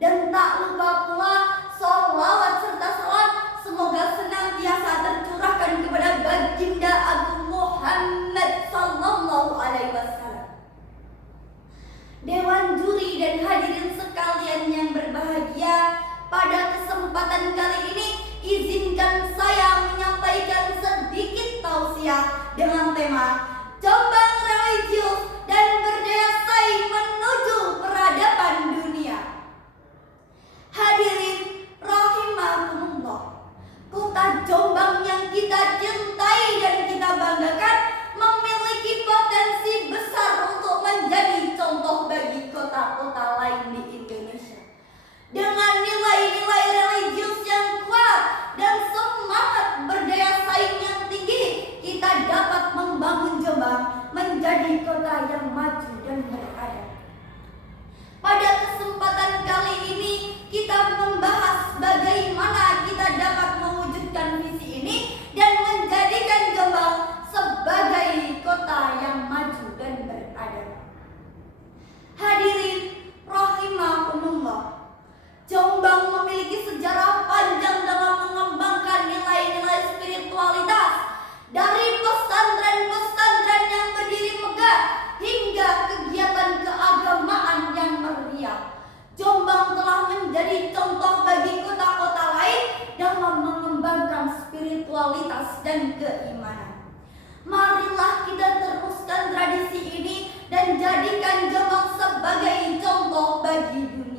Dan tak lupa pula sholawat serta salam semoga senantiasa tercurahkan kepada baginda Agung Muhammad sallallahu alaihi wasallam. Dewan juri dan hadirin sekalian yang berbahagia, pada kesempatan kali ini izinkan saya menyampaikan sedikit tausiah dengan tema Jombang Religius dan Berdaya Saing Menuju Peradaban Dunia. Hadirin rahimakumullah, kota Jombang yang kita cintai dan kita banggakan memiliki potensi besar untuk menjadi contoh bagi kota-kota lain di Indonesia. Dengan nilai-nilai religius yang kuat dan semangat berdaya saing yang tinggi, kita dapat membangun Jombang menjadi kota yang maju dan beradab. Pada kesempatan kali ini kita membahas bagaimana kita dapat mewujudkan visi ini dan menjadikan Jombang sebagai kota yang maju dan beradab. Hadirin rahimakumullah, Jombang memiliki sejarah panjang dalam mengembangkan nilai-nilai spiritualitas, dari pesantren-pesantren yang berdiri megah hingga kegiatan keagamaan yang meriah. Jombang telah menjadi contoh bagi kota-kota lain dalam mengembangkan spiritualitas dan keimanan. Marilah kita teruskan tradisi ini dan jadikan Jombang sebagai contoh bagi dunia.